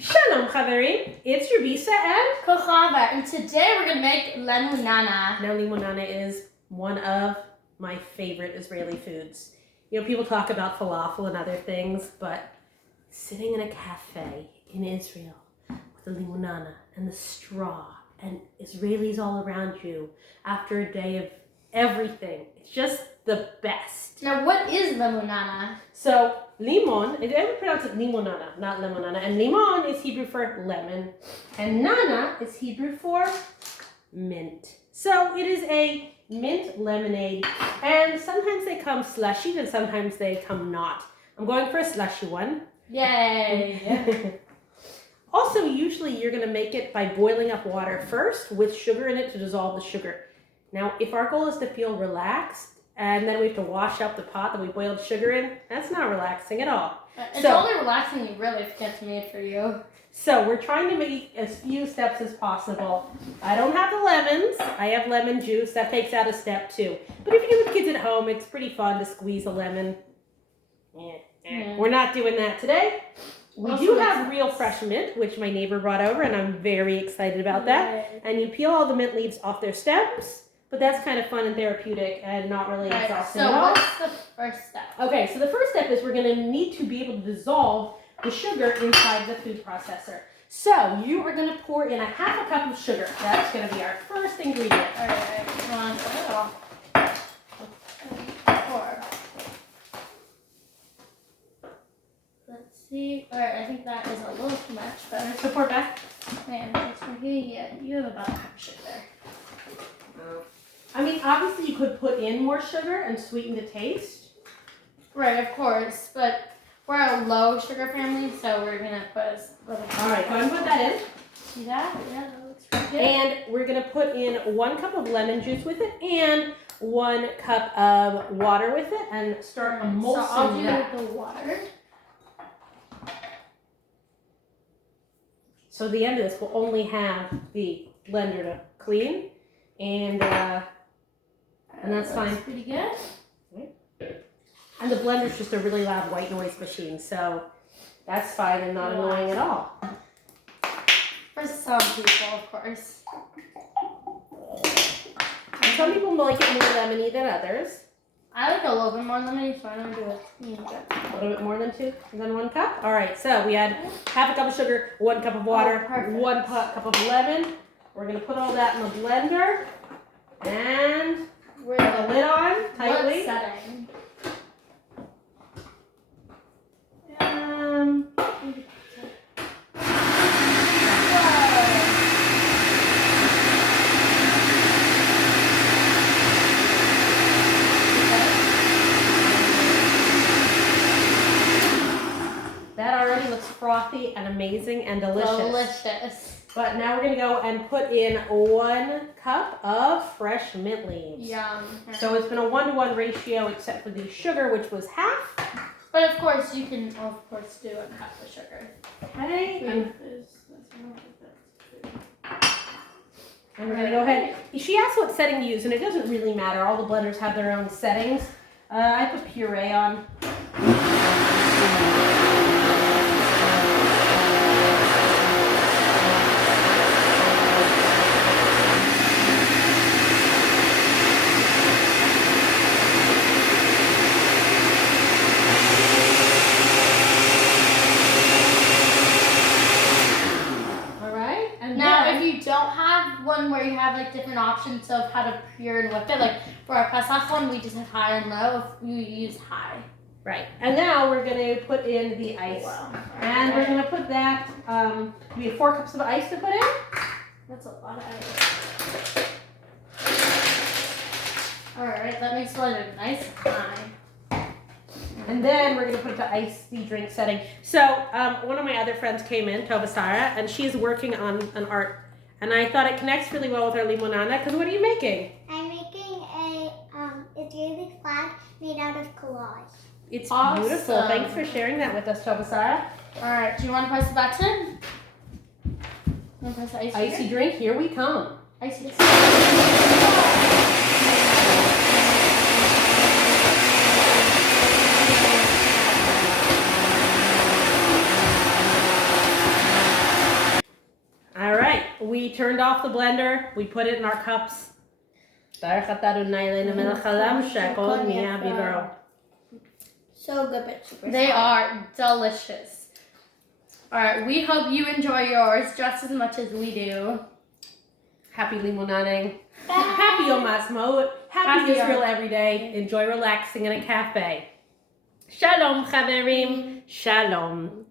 Shalom, Chaverim. It's Rabisa and Kochava, and today we're gonna make Limo-nana. Now, Limo-nana is one of my favorite Israeli foods. You know, people talk about falafel and other things, but sitting in a cafe in Israel with the Limo-nana and the straw and Israelis all around you after a day of everything, it's just the best. Now, what is Limo-nana? So, limon, I would pronounce it limo-nana, not lemon-nana. And limon is Hebrew for lemon. And nana is Hebrew for mint. So, it is a mint lemonade. And sometimes they come slushy and sometimes they come not. I'm going for a slushy one. Yay! Also, usually you're going to make it by boiling up water first with sugar in it to dissolve the sugar. Now, if our goal is to feel relaxed, and then we have to wash up the pot that we boiled sugar in, that's not relaxing at all. It's only relaxing really if it gets made for you. So we're trying to make as few steps as possible. I don't have the lemons. I have lemon juice. That takes out a step too. But if you do with kids at home, it's pretty fun to squeeze a lemon. We're not doing that today. We do have real fresh mint, which my neighbor brought over, and I'm very excited about that. And you peel all the mint leaves off their stems. But that's kind of fun and therapeutic and not really exhausting at all. So what's the first step? Okay, so the first step is we're going to need to be able to dissolve the sugar inside the food processor. So you are going to pour in a half a cup of sugar. That's going to be our first ingredient. All right, come on, put it all. Pour. Let's see. All right, I think that is a little too much, but So pour it back. man, it's for you. Yeah, you have about half a sugar there. I mean, obviously you could put in more sugar and sweeten the taste. Right, of course, but we're a low sugar family, so we're gonna put as little. All right, go ahead and put that in. See that? Yeah, that looks pretty good. And we're going to put in 1 cup of lemon juice with it and 1 cup of water with it and start emulsing So I'll do that. the water. So at the end of this, we'll only have the blender to clean, and that's fine. Pretty good. And the blender's just a really loud white noise machine, so that's fine and not annoying at all. For some people, of course. And some people like it more lemony than others. I like a little bit more lemony, so I'm gonna do it. A little bit more than 1 cup. All right, so we had half a cup of sugar, 1 cup of water, perfect. 1 cup of lemon. We're gonna put all that in the blender and With put the lid on tightly. What setting? That already looks frothy and amazing and delicious. Delicious. But now we're going to go and put in 1 cup of fresh mint leaves. Yum. So it's been a 1-to-1 ratio except for the sugar, which was half. But of course, you can, of course, do a cup of sugar. Okay. And we're going to go ahead. She asked what setting to use, and it doesn't really matter. All the blenders have their own settings. I put puree on. Where you have like different options of how to pure and whip it. Like for our Pesach one, we just have high and low. If you use high. Right. And now we're going to put in the ice. Wow. And we're going to put that, we have 4 cups of ice to put in. That's a lot of ice. Alright, that makes it nice and high. And then we're going to put it to icy drink setting. So one of my other friends came in, Tova Sarah, and she's working on an art. And I thought it connects really well with our Limo-nana, because what are you making? I'm making a Israeli flag made out of collage. It's awesome. Beautiful. Thanks for sharing that with us, Tova Sarah. Alright, do you want to press the button? You want to press the icy drink? Here we come. Icy drink. we turned off the blender. We put it in our cups. So good, but super They sour. are delicious. All right, we hope you enjoy yours just as much as we do. Happy Limo-nana. Happy Yom Ha'atzmaut. Happy Happy Israel every day. Enjoy relaxing in a cafe. Shalom, chaverim. Shalom.